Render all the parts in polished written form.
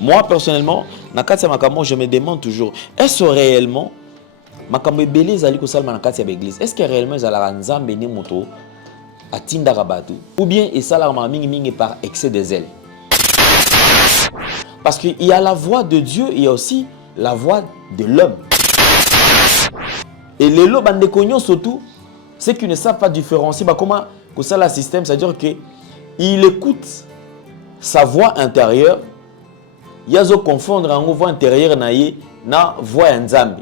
Moi, personnellement, je me demande toujours, est-ce réellement, est-ce que réellement, ou bien par excès de zèle? Parce qu'il y a la voix de Dieu, il y a aussi la voix de l'homme. Et les lobes surtout, c'est qu'ils ne savent pas différencier comment ça le système, c'est-à-dire qu'il écoute sa voix intérieure, il y a confondre en voix intérieure na voix nzambe.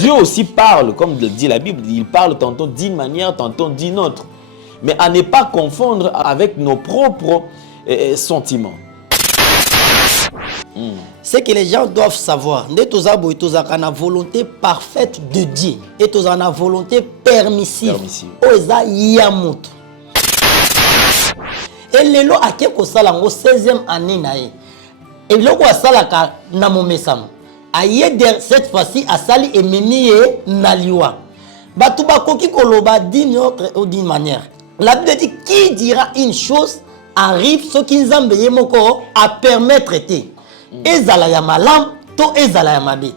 Dieu aussi parle, comme le dit la Bible, il parle tantôt d'une manière, tantôt d'une autre. Mais à ne pas confondre avec nos propres sentiments. C'est que les gens doivent savoir, nous avons la volonté parfaite de Dieu et nous avons la volonté permissive. Et les lois à qui ko sala ngo 16e année nae. Et le ko sala ka na momesano. Aye cette fois-ci a sali et memi na liwa. Batu ba koki koloba d'une autre ou d'une manière. La Bible dit qui dira une chose arrive ce qui nzambe yemoko a permettre té. Ezala ya malam to ezala ya mabe.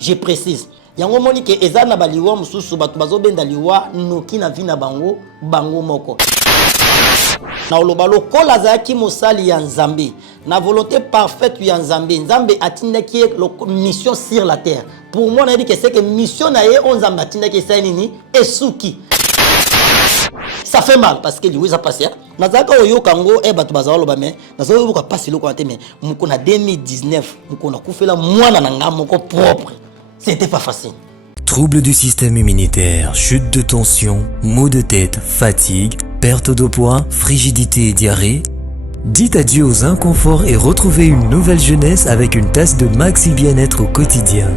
Je précise. Yango moni ke ezana baliwa mususu batu bazobenda liwa noki na vina bango moko. Na olobalo kola zaki mosali ya Nzambe na volonté parfaite ya Nzambe Nzambe atindaki mission sur la terre. Pour moi on a dit que c'est que mission na ye on Nzambe atindaki ça nini esuki. Ça fait mal parce que lui ça passe. Nazaka oyo kango e batu bazalo ba mais nazo ko passer le côté mais muko na 2019 muko na kufela mwana na ngamo ko propre. C'était pas facile. Troubles du système immunitaire, chute de tension, maux de tête, fatigue, perte de poids, frigidité et diarrhée. Dites adieu aux inconforts et retrouvez une nouvelle jeunesse avec une tasse de Maxi Bien-être au quotidien.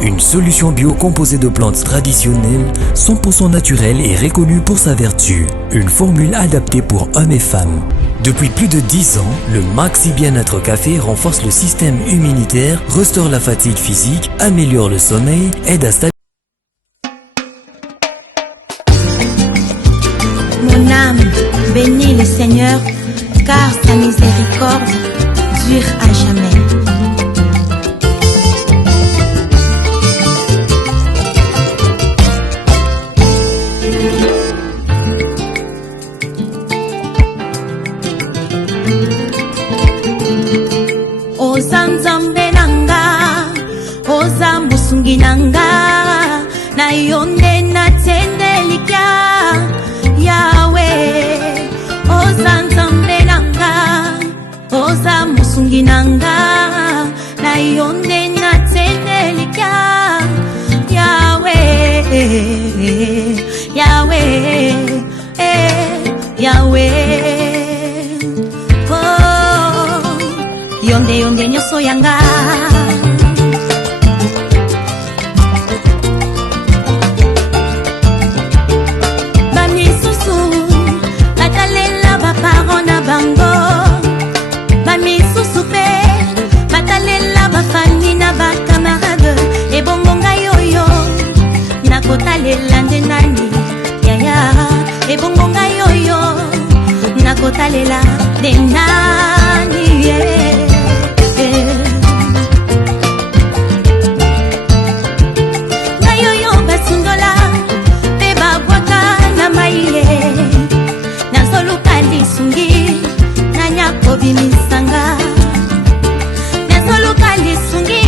Une solution bio composée de plantes traditionnelles, 100% naturelle et reconnue pour sa vertu. Une formule adaptée pour hommes et femmes. Depuis plus de 10 ans, le Maxi Bien-être Café renforce le système immunitaire, restaure la fatigue physique, améliore le sommeil, aide à stabiliser. Mon âme bénit le Seigneur, car sa miséricorde dure à jamais. Oza nzambe nanga, oza musungi nanga, na yonde na tendelika. Yahweh, oza nzambe nanga, oza musungi nanga, na yonde na tendelika. Yahweh, Yahweh, Yahweh, oh, yonde nyoso yanga. Kotalela nani yaya ebongonga yoyo nakotalela de nani na yoyo basundola pe babwaka na maye na soluka lisungi na nyako bimisanga na soluka lisungi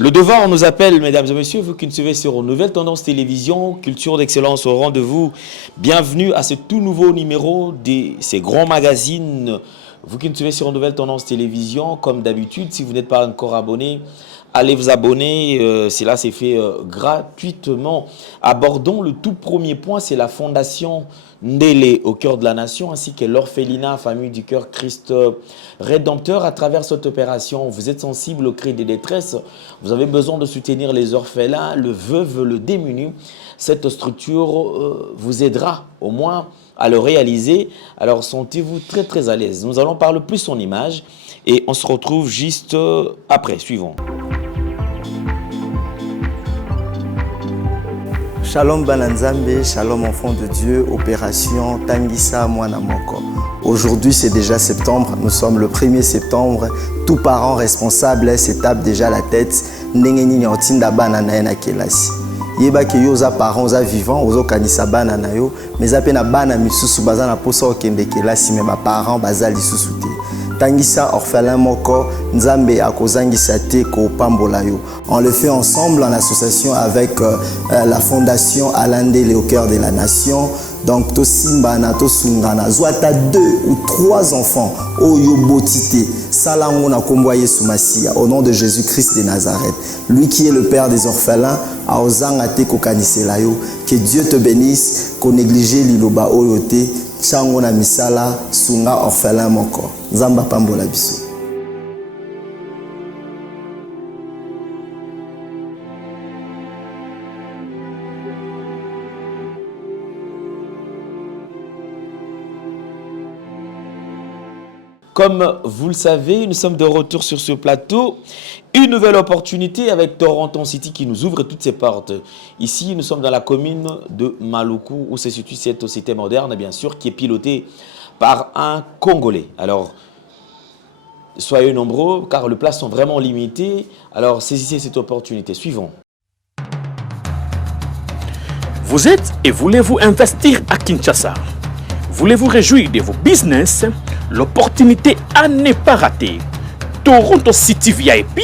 Le devoir nous appelle, mesdames et messieurs, vous qui nous suivez sur Nouvelle Tendance Télévision, Culture d'Excellence au rendez-vous. Bienvenue à ce tout nouveau numéro de ces grands magazines Vous qui nous suivez sur Nouvelle Tendance Télévision, comme d'habitude, si vous n'êtes pas encore abonné, allez vous abonner, cela s'est fait gratuitement. Abordons le tout premier point, c'est la fondation Ndélé au cœur de la nation, ainsi que l'orphelinat Famille du Cœur Christ Rédempteur. À travers cette opération, vous êtes sensible au cri des détresses, vous avez besoin de soutenir les orphelins, le veuve, le démuni. Cette structure vous aidera au moins à le réaliser. Alors sentez-vous très très à l'aise. Nous allons parler plus en image et on se retrouve juste après. Suivons. Shalom Bananzambe, shalom enfant de Dieu, opération Tangisa Mwana Moko. Aujourd'hui c'est déjà septembre, nous sommes le 1er septembre. Tout parent responsable se tape déjà la tête. Ndengeni nyotinda banana na kelasi. Yeba ke yo za parents za vivant, ozo kanisa banana yo, mais apena bana misusu bazana posa okende kelasi mais ba parents bazali lisusu te. Tangisa orphelin moko nzambe akozangisa te ko pambola yo. On le fait ensemble en association avec la fondation Alain Ndélé au cœur de la nation. Donc to simbana to sungana zwata 2 ou 3 enfants oyo botité salango na kombo Yesu Masia au nom de Jésus-Christ de Nazareth. Lui qui est le père des orphelins a ozanga te ko kanisela yo. Que Dieu te bénisse, ko négliger liloba oyo te. Chango na misala sunga orphelin moko. Zamba pambola biso. Comme vous le savez, nous sommes de retour sur ce plateau. Une nouvelle opportunité avec Toronto City qui nous ouvre toutes ses portes. Ici, nous sommes dans la commune de Maluku où se situe cette société moderne, bien sûr, qui est pilotée par un Congolais. Alors, soyez nombreux car les places sont vraiment limitées. Alors, saisissez cette opportunité. Suivons. Vous êtes et voulez-vous investir à Kinshasa? Voulez-vous réjouir de vos business? L'opportunité à ne pas rater. Toronto City VIP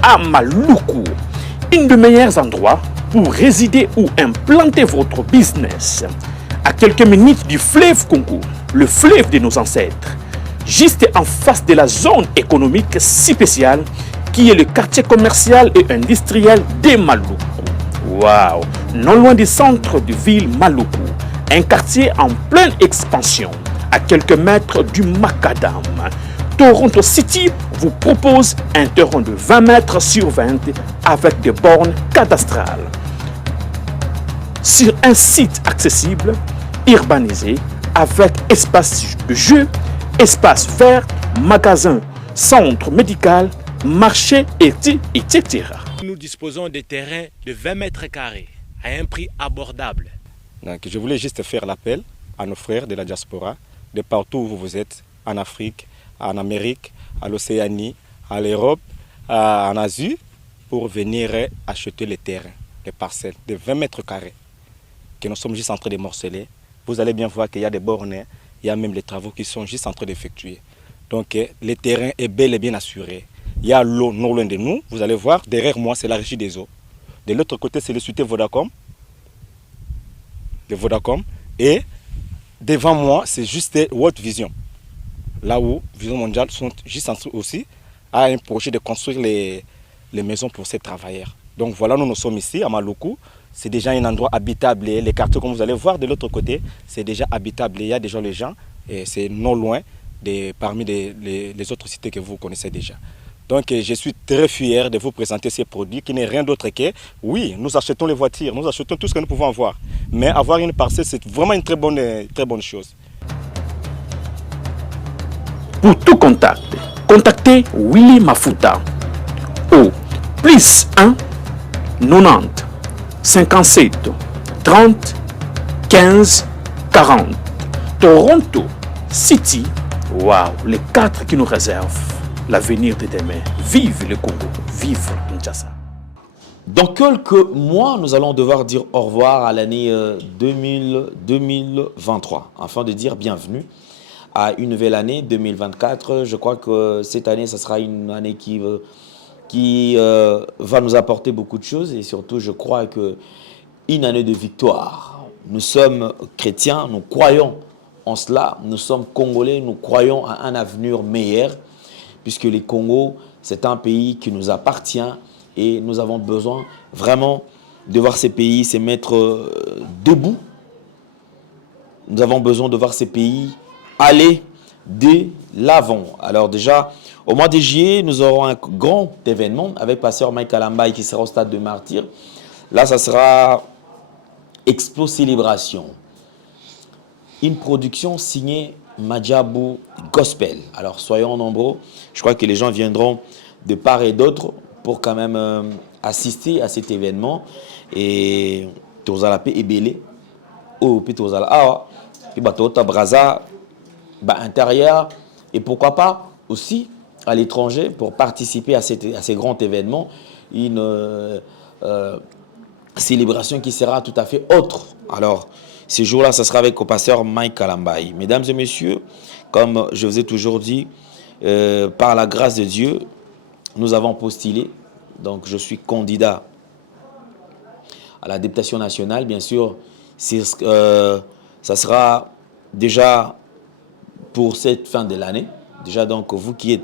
à Maluku. Un des meilleurs endroits pour résider ou implanter votre business. À quelques minutes du fleuve Congo, le fleuve de nos ancêtres. Juste en face de la zone économique si spéciale qui est le quartier commercial et industriel de Maluku. Waouh! Non loin du centre de ville Maluku. Un quartier en pleine expansion, à quelques mètres du Macadam. Toronto City vous propose un terrain de 20 mètres sur 20 avec des bornes cadastrales. Sur un site accessible, urbanisé, avec espace de jeu, espace vert, magasin, centre médical, marché, etc. Nous disposons de terrains de 20 mètres carrés à un prix abordable. Donc, je voulais juste faire l'appel à nos frères de la diaspora, de partout où vous êtes, en Afrique, en Amérique, à l'Océanie, à l'Europe, en Asie, pour venir acheter les terrains, les parcelles de 20 mètres carrés que nous sommes juste en train de morceler. Vous allez bien voir qu'il y a des bornes, il y a même les travaux qui sont juste en train d'effectuer. Donc le terrain est bel et bien assuré. Il y a l'eau non loin de nous, vous allez voir, derrière moi c'est la régie des eaux. De l'autre côté c'est le société Vodacom. De Vodacom. Et devant moi c'est juste World Vision. Là où Vision Mondiale sont juste en train aussi à un projet de construire les maisons pour ces travailleurs. Donc voilà, nous sommes ici à Maluku. C'est déjà un endroit habitable. Et les quartiers, comme vous allez voir de l'autre côté, c'est déjà habitable. Il y a déjà les gens et c'est non loin parmi les autres cités que vous connaissez déjà. Donc je suis très fier de vous présenter ces produits qui n'est rien d'autre que, oui, nous achetons les voitures, nous achetons tout ce que nous pouvons avoir. Mais avoir une parcelle, c'est vraiment une très bonne chose. Pour tout contact, contactez Willy Mafuta au plus 1 90 57 30 15 40. Toronto City, waouh, les 4 qui nous réservent l'avenir de demain. Vive le Congo, vive Kinshasa. Dans quelques mois, nous allons devoir dire au revoir à l'année 2023, afin de dire bienvenue à une nouvelle année 2024. Je crois que cette année, ça sera une année qui va nous apporter beaucoup de choses et surtout, je crois que une année de victoire. Nous sommes chrétiens, nous croyons en cela, nous sommes Congolais, nous croyons à un avenir meilleur, puisque le Congo, c'est un pays qui nous appartient et nous avons besoin vraiment de voir ces pays se mettre debout. Nous avons besoin de voir ces pays aller de l'avant. Alors déjà, au mois de juillet, nous aurons un grand événement avec Pasteur Mike Kalambaye qui sera au stade de Martyr. Là, ça sera Expo Célébration. Une production signée Madjabou Gospel. Alors soyons nombreux. Je crois que les gens viendront de part et d'autre pour quand même assister à cet événement. Et Tozala P. Ebele. Ou puis Tozala Awa. Puis Batota Braza. Intérieur. Et pourquoi pas aussi à l'étranger pour participer à ces grands événements. Une célébration qui sera tout à fait autre. Alors, ce jour-là, ce sera avec le pasteur Mike Kalambaye. Mesdames et messieurs, comme je vous ai toujours dit, par la grâce de Dieu, nous avons postulé. Donc, je suis candidat à la députation nationale. Bien sûr, ça sera déjà pour cette fin de l'année. Déjà, donc, vous qui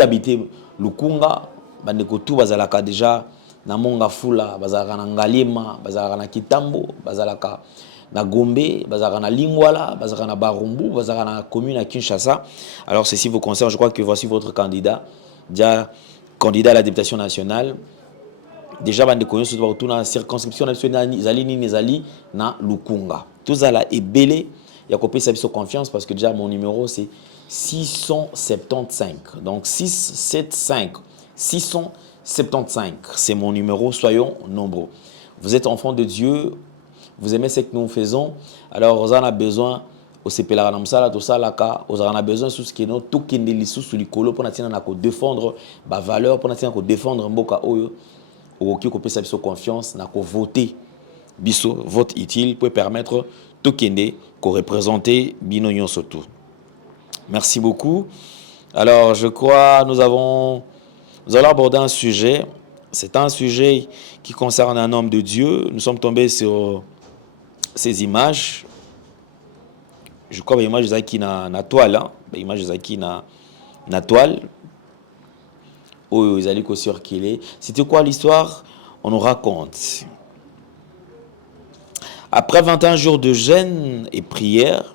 habitez Lukunga, Bandekotou, Bazalaka déjà, na Monga Fula, Bazalaka na Ngalema, Bazalaka na Kitambo, Bazalaka na Gombe, Bazalaka na Lingwala, Bazalaka na Barumbu, Bazalaka na commune à Kinshasa. Alors, ceci vous concerne. Je crois que voici votre candidat, déjà candidat à la députation nationale. Déjà, Bandeko, surtout dans la circonscription nationale, Zali na Lukunga. Tout ça là est belé. Il y a copié sa confiance parce que déjà mon numéro c'est 675. Donc 675. 675. C'est mon numéro. Soyons nombreux. Vous êtes enfants de Dieu. Vous aimez ce que nous faisons. Alors, vous en avez besoin. Vous avez besoin de ce qui est notre tout qui est sous l'écolo pour défendre ma valeur, pour défendre Mboka Oyo. Vous avez sa confiance. Vous voter. Biso, vote utile pour permettre tout qui est représenter Binoyon surtout. Merci beaucoup. Alors, je crois nous allons aborder un sujet. C'est un sujet qui concerne un homme de Dieu. Nous sommes tombés sur ces images. Je crois que l'image est qui na toile. L'image est qui na toile. Oh, ils allaient circuler. C'était quoi l'histoire? On nous raconte. Après 21 jours de jeûne et prière,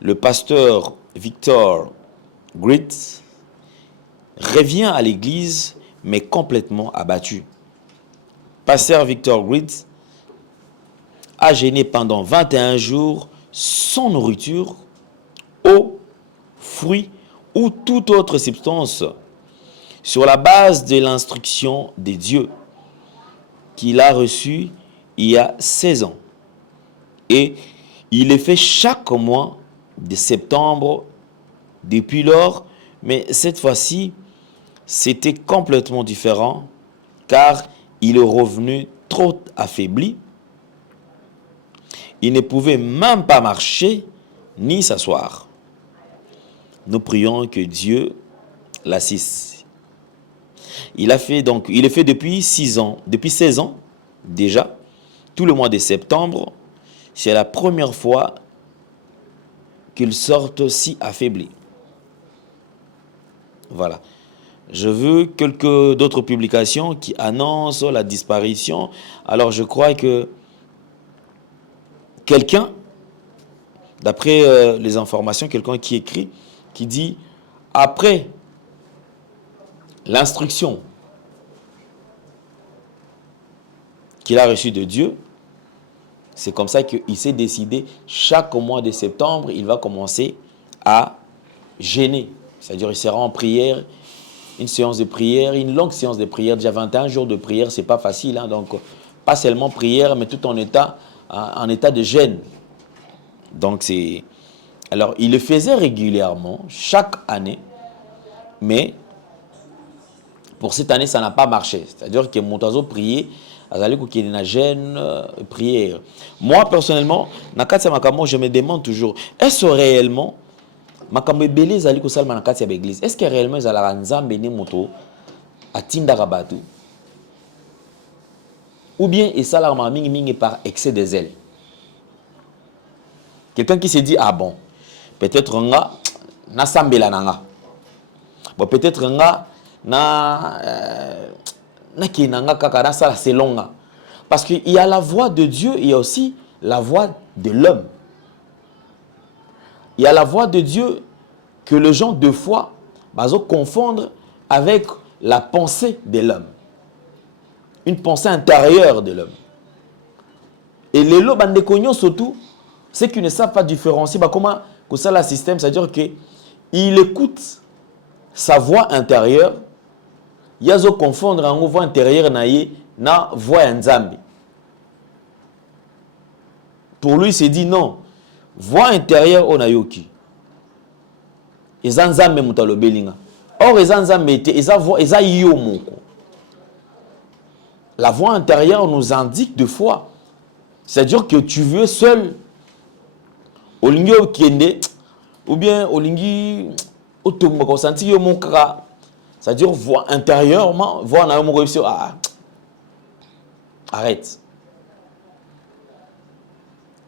le pasteur Victor Grit revient à l'église, mais complètement abattu. Pasteur Victor Grit a jeûné pendant 21 jours sans nourriture, eau, fruits ou toute autre substance, sur la base de l'instruction de Dieu qu'il a reçue il y a 16 ans. Et il est fait chaque mois de septembre depuis lors, mais cette fois-ci, c'était complètement différent car il est revenu trop affaibli. Il ne pouvait même pas marcher ni s'asseoir. Nous prions que Dieu l'assiste. Il est fait depuis 16 ans déjà, tout le mois de septembre. C'est la première fois qu'il sorte si affaibli. Voilà. Je veux quelques d'autres publications qui annoncent la disparition. Alors je crois que quelqu'un, d'après les informations, quelqu'un qui écrit, qui dit, après l'instruction qu'il a reçue de Dieu, c'est comme ça qu'il s'est décidé, chaque mois de septembre, il va commencer à jeûner. C'est-à-dire, il sera en prière, une séance de prière, une longue séance de prière. Déjà 21 jours de prière, c'est pas facile. Hein, donc, pas seulement prière, mais tout en état de jeûne. Donc, c'est... Alors, il le faisait régulièrement, chaque année, mais pour cette année, ça n'a pas marché. C'est-à-dire que mon oiseau priait, qu'il y ait une jeûne, prière. Moi, personnellement, je me demande toujours, est-ce réellement, est-ce que réellement, ils ont ou bien, et ça, par excès de zèle. Quelqu'un qui se dit, ah bon, peut-être nga na sambela nanga. Bon peut-être nga na kinanga kaka na sala selon nga. Parce qu'il y a la voix de Dieu, il y a aussi la voix de l'homme. Il y a la voix de Dieu que les gens, deux fois, vont confondre avec la pensée de l'homme. Une pensée intérieure de l'homme. Et les lots, surtout, ceux qui ne savent pas différencier, comment ça le système, c'est-à-dire qu'il écoute sa voix intérieure, il y a confondre en voix intérieure na voix nzambi. Pour lui, il s'est dit non. Voix intérieure onayoki. Ezanzambe mutalobelinga. Or ezanzambe eza voix eza yomoko. La voix intérieure nous indique deux fois. C'est-à-dire que tu veux seul olingi okende ou bien olingi otomoko senti yomokaka. C'est-à-dire voix intérieurement, voix na yomoko arrête.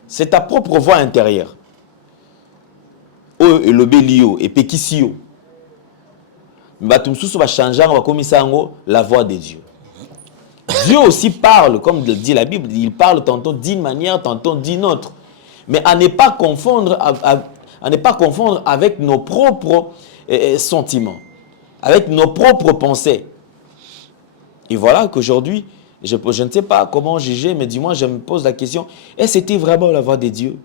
C'est ta propre voix intérieure. Et le belio et pekisio. Batumsusu va changer, on va commisser la voix de Dieu. Dieu aussi parle, comme dit la Bible, il parle tantôt d'une manière, tantôt d'une autre. Mais à ne pas confondre, à ne pas confondre avec nos propres sentiments, avec nos propres pensées. Et voilà qu'aujourd'hui, je ne sais pas comment juger, mais du moins je me pose la question, est-ce que c'était vraiment la voix de Dieu?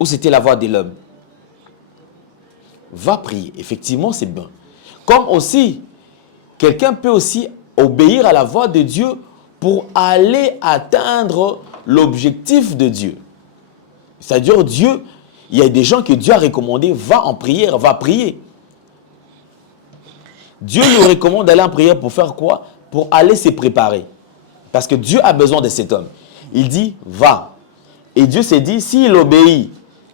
Ou c'était la voix de l'homme? Va prier. Effectivement, c'est bien. Comme aussi, quelqu'un peut aussi obéir à la voix de Dieu pour aller atteindre l'objectif de Dieu. C'est-à-dire, Dieu, il y a des gens que Dieu a recommandé, va en prière, va prier. Dieu lui recommande d'aller en prière pour faire quoi? Pour aller se préparer. Parce que Dieu a besoin de cet homme. Il dit, va. Et Dieu s'est dit, s'il obéit,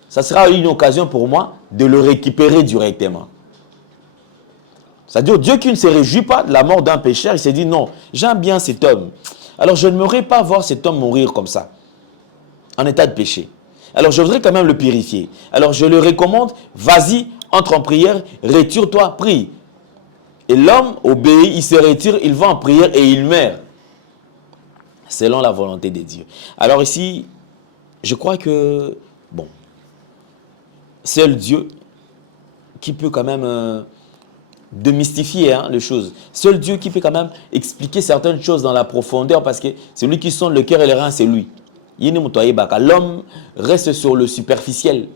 ça sera une occasion pour moi de le récupérer directement. C'est-à-dire, Dieu qui ne se réjouit pas de la mort d'un pécheur, il s'est dit, non, j'aime bien cet homme. Alors, je ne m'aurais pas voir cet homme mourir comme ça, en état de péché. Alors, je voudrais quand même le purifier. Alors, je le recommande, vas-y, entre en prière, retire-toi, prie. Et l'homme obéit, il se retire, il va en prière et il meurt. Selon la volonté de Dieu. Alors ici, je crois que, bon, seul Dieu qui peut quand même démystifier les choses. Seul Dieu qui peut quand même expliquer certaines choses dans la profondeur parce que c'est lui qui sonde le cœur et les reins, c'est lui. L'homme reste sur le superficiel,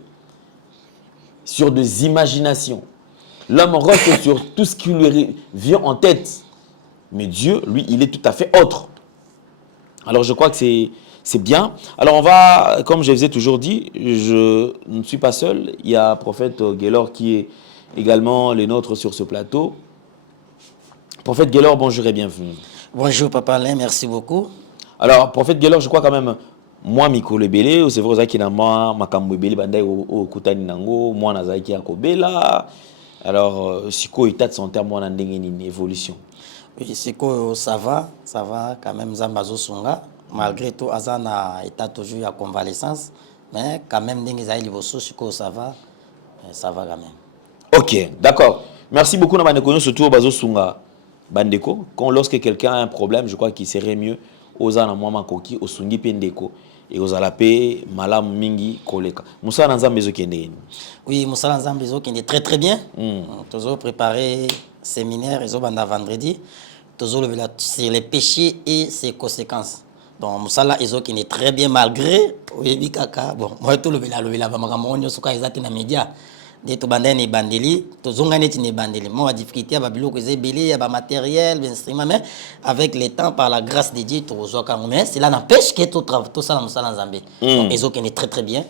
sur des imaginations. L'homme reste sur tout ce qui lui vient en tête. Mais Dieu, lui, il est tout à fait autre. Alors, je crois que c'est bien. Alors, on va, comme je vous ai toujours dit, je ne suis pas seul. Il y a Prophète Guélor qui est également le nôtre sur ce plateau. Prophète Guélor, bonjour et bienvenue. Bonjour, Papa Alain, merci beaucoup. Alors, Prophète Guélor, je crois quand même, moi, Miko Lebele, c'est vrai que moi, Makambo Ebele, Bandai, Okutani Nango, moi, Nazaki Akobela. Alors, Siko, il t'a de son terme, moi, dans une évolution. Oui, Siko, ça va quand même, Zambazo Songa. Malgré tout, Azana est toujours à convalescence. Mais quand même, Siko, ça va quand même. Ok, d'accord. Merci beaucoup, Nabaneko, surtout au Bazo Songa. Bandeko, quand lorsque quelqu'un a un problème, je crois qu'il serait mieux aux Anamouama Koki, au Sungi Pendeko. Et aux alapé malam mingi koleka. Moussa Nanzambe Zokende. Oui, Moussa Nanzambe Zokende très très bien. Toujours préparé séminaire et banda vendredi. Toujours sur les péchés et ses conséquences. Donc Moussa là Zokende très bien malgré oui kaka. Bon, moi tout le vela ba makamonyo soka ezati na média. De to banda ni bandeli, to zonga neti ni bandeli. Moi difficulté ba biloko ezebele ba matériel, instrument mais avec le temps par la grâce de Dieu to zoka mais cela n'empêche que tout ça dans Moussa Nzambe. Donc Ezoki est très très bien.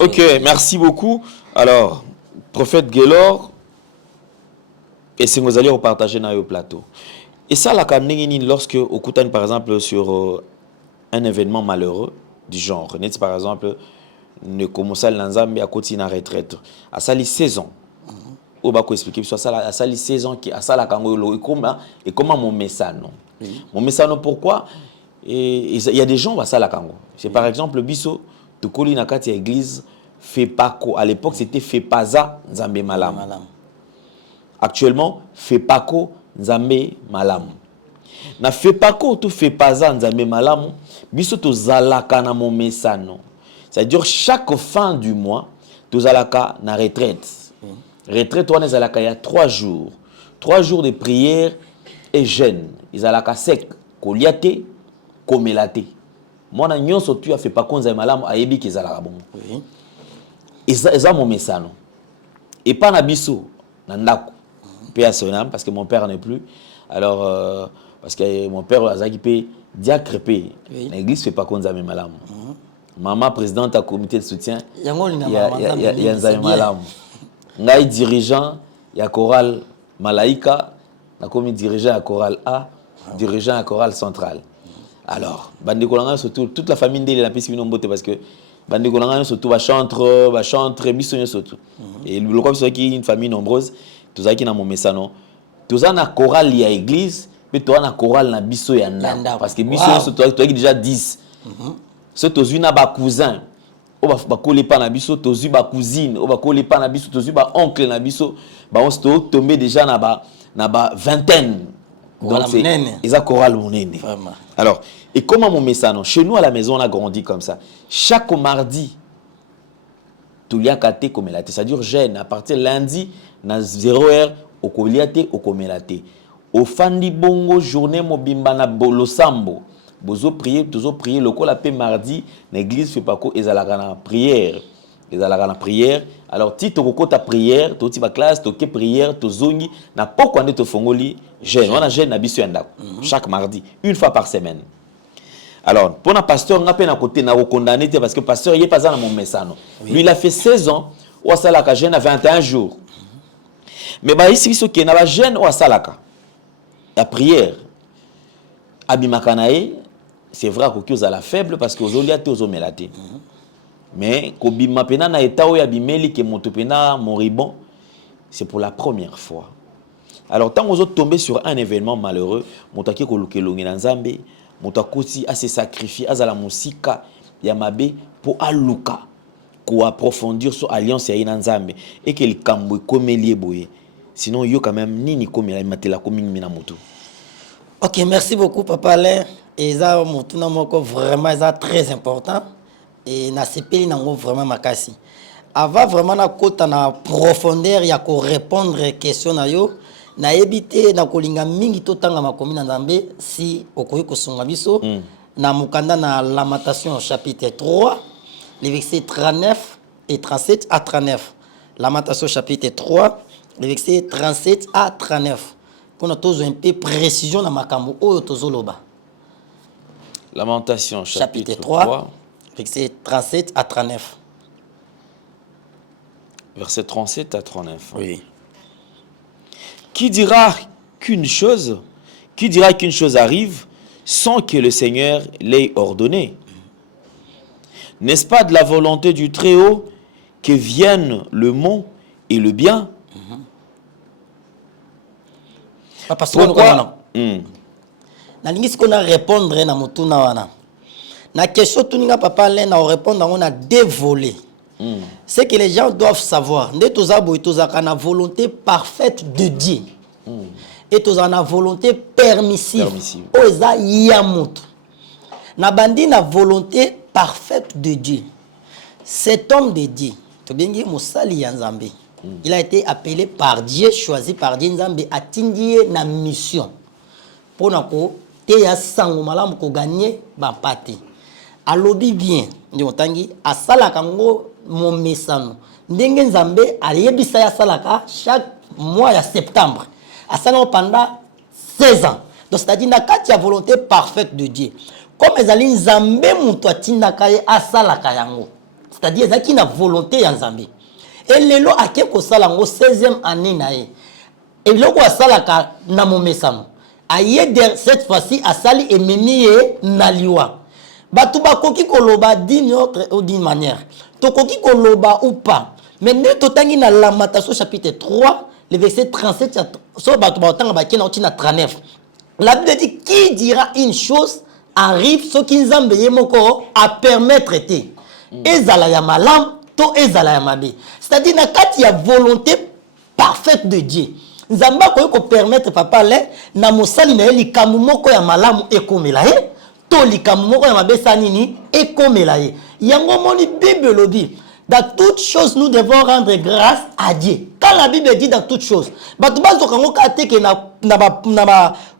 OK, merci beaucoup. Alors, prophète Guélor et c'est vous allez repartager dans le plateau. Et ça la kanengini lorsque au Koutane par exemple sur un événement malheureux du genre, net par exemple ne commence à l'ensemble à continuer à retraite à sali 16 ans ou ba ko expliquer soit ça à sali 16 ans qui à ça la kango et comment mon message non mon message non pourquoi et il y a des gens à ça la kango c'est par exemple biso to koli na kati église Fepako. À l'époque, c'était Fepaza Nzambe Malam. Actuellement, Fepako Nzambe Malam. Na Fepako tout Fepaza Nzambe Malam, biso to zalaka na momesano. C'est-à-dire chaque fin du mois, to zalaka na retraite. Retraite, on est zalaka il y a 3 jours. 3 jours de prière et jeûne. Ils zalaka sec, koliate, komelate. Moi, na nyonso tu a Fepako Nzambe Malam ayebi ki zalaka bon. Oui. Et ça mon message. Et pas na biso na ndako. Paix à son âme parce que mon père n'est plus. Alors parce que mon père a qui diacre paix. L'église fait pas Nzambe Malam. Maman présidente à comité de soutien. Il y a Nzambe Malam. Ngai dirigeant, il y a chorale Malaika, na comme dirigeant à chorale A, dirigeant à chorale centrale. Alors, bande kolanga surtout toute la famille de la piste binombote parce que bande kolanga surtout va chantre bisonyo surtout. Et le comme c'est qui une famille nombreuse, tous ça qui na mon message non. Tous ça na chorale ya église, mais toi na chorale na biso ya nda parce que biso surtout toi qui déjà 10. Ce tozu na ba cousin, o ba coller pas na biso, tozu ba cousine, o ba coller pas na biso, tozu ba oncle na biso, ba on se tomber déjà na ba vingtaine. Donc c'est ils a chorale monene. Alors, et comment mon message non? Chez nous à la maison on a grandi comme ça. Chaque mardi tout y a kate komelate, c'est-à-dire jeûne à partir lundi na 0h au koliate au komelate. Au fandi bongo journée mobimba na bolosambo. Bozo prier, toujours prier le col paix mardi, l'église fait pas quoi ezalaka na prière. Ezalaka na prière. Alors ti toko ta prière, to ti ba classe, to ke prière, to zongi na poko ande to fongoli jeûne. On a jeûne na biso ndako chaque mardi, une fois par semaine. Alors, pour un pasteur, on a peine à côté, on a condamné parce que le pasteur, il n'est pas dans mon message. Lui, il a fait 16 ans, ou à Salaka, jeûne à 21 jours. Mais bah, ici, il y a un jeûne ou à Salaka. La prière, Abimakanae, c'est vrai que vous avez la faible parce que vous avez été mélate. Mais, quand vous avez na état où abimeli que montopena moribond, c'est pour la première fois. Alors, tant que vous êtes tombé sur un événement malheureux, montaki ko lukelongi na Nzambe, motakoti a se sacrifier à la musique yamabe pour aluka pour approfondir sur alliance ya Nzambe et que le kambo komelie boye. Sinon yo quand même nini komela matela komini mina moto. OK, merci beaucoup Papa Alain. Et ça motuna moko vraiment ça très important et na sepeli nango vraiment makasi. Avant vraiment na kota na profondeur ya ko répondre question na yo na ebité na kolinga mingi to tanga makomi na Nzambe si okoyi kosunga biso na mukanda na Lamentation chapitre 3 les versets 39 et 37 à 39. Lamentation chapitre 3 les versets 37 à 39. Pour nous tous un peu précision na makambo oyo tozoloba. Lamentation chapitre 3 versets 37 à 39. Verset 37 à 39. Oui. Qui dira qu'une chose arrive sans que le Seigneur l'ait ordonné? N'est-ce pas de la volonté du Très-Haut que viennent le mot et le bien? Pourquoi? Nalingi ce qu'on a répondre na mutuna wana. Na question tuninga papa Alain na répondre on a dévolé. Ce que les gens doivent savoir, nous avons la volonté parfaite de Dieu. Et nous avons la volonté permissive. Oza yamut. Na bandi na volonté parfaite de Dieu. Cet homme de Dieu, il a été appelé par Dieu, choisi par Dieu, Nzambe atindie na mission. Pour nako te ya sango malamu ko gagner ba pati. Alobi bien, ndi otangi asala kango mon messano. Ndenge Nzambe aliyebisa ya salaka chaque mois ya septembre. Asala pendant 16 ans. Donc c'est-à-dire na kati ya volonté parfaite de Dieu. Comme ezali Nzambe muto atindaka ye asalaka yango. C'est-à-dire ezaki na volonté ya Nzambe. Et lelo ake ko sala ngo 16e année na ye. Et loko asalaka na mon messano. Aye cette fois-ci asali ememiye na liwa. Batu bakoki koloba d'une autre ou d'une manière. Tokoki koloba ou pas. Mais ne totangi na Lamentation chapitre 3, le verset 37, so batu batanga bakina otina 39. La Bible dit qui dira une chose arrive ce qui Nzambe yemoko a permettre te. Ezala ya malam to ezala ya mabe. C'est-à-dire na kati ya volonté parfaite de Dieu. Nzamba ko permettre papa le na mosali na likambo moko ya malamu ekomela ye to likambo moko ya mabe sanini ekomela ye. Yango moni Bible lobi. Dans toutes choses, nous devons rendre grâce à Dieu. Quand la Bible dit dans toutes choses, il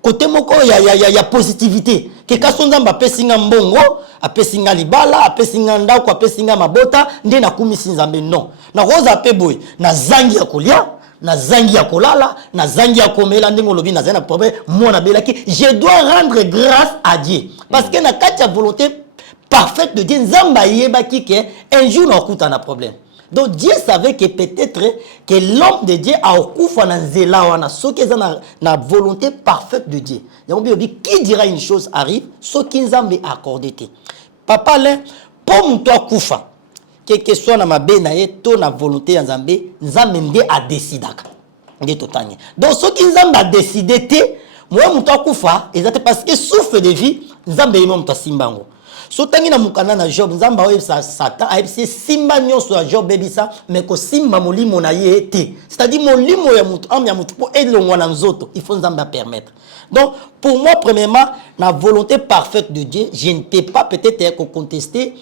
côté moko ya positivité. Que quand on a pesinga mbongo, a pesinga libala, a pesinga ndako, a pesinga mabota, nde na kumisi nzambe non. Na roza pe boy, na zangi ya kolia, na zangi ya kolala, na zangi ya komela ndengo lobi na zana problème, moi na belaki, je dois rendre grâce à Dieu. Parce que na katia volonté parfaite de Dieu, Nzamba yebaki que un jour on a un problème. Donc Dieu savait que peut-être que l'homme de Dieu a okufa na nzela wana so que na volonté parfaite de Dieu. Qui dira une chose arrive, so ki Nzambe accordé te. Papa là pour mon toi kufa. Quel que soit na mabe na ye to na volonté ya Nzambe, Nzambe nde a décidé. Donc ce qui Nzambe a décidé te, moi mon toi kufa, exact parce que souffle de vie, Nzambe yemo mta simbango. Sotangi na mukana na Job nzamba oye Satan a epsi simba nyonso ya Job bebisa mais ko simba molimo na ye te, c'est-à-dire molimo ya mutu am ya mutu po elongwa na nzoto il faut nzamba permettre. Donc pour moi premièrement la volonté parfaite de Dieu, je ne peux pas peut-être contester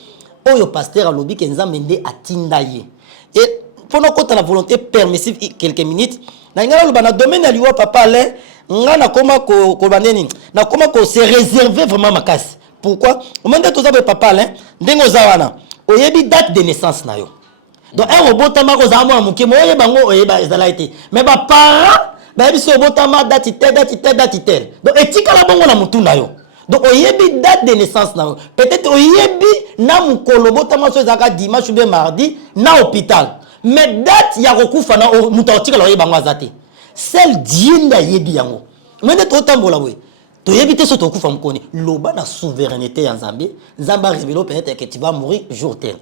oyo pasteur alobi ke nzamba nde atinda ye. Et pendant que la volonté permissive quelques minutes na ngala lo bana domaine ya liwa papa le ngana koma ko baneni na koma ko se réserver vraiment makasi. Pourquoi? Au moment où tu as papa, ndengo zawana, oyebi date de naissance na yo. Donc un robot tama ko zamo amuke mo yeba ngo oyeba ezala été. Mais ba parents, ba yebi so robot tama date tel. Donc etika la bongo na mutu na yo. Donc oyebi date de naissance na yo. Peut-être oyebi na mukolo botama so ezaka dimanche ou bien mardi na hôpital. Mais date ya kokufa na mutu otika la oyeba ngo azate. Seul Dieu nda yebi yango. Mende to tambola we. Tu évites ce que tu fais mkoni. Loba na souveraineté en Zambie. Zamba révèle peut-être que tu vas mourir jour tel.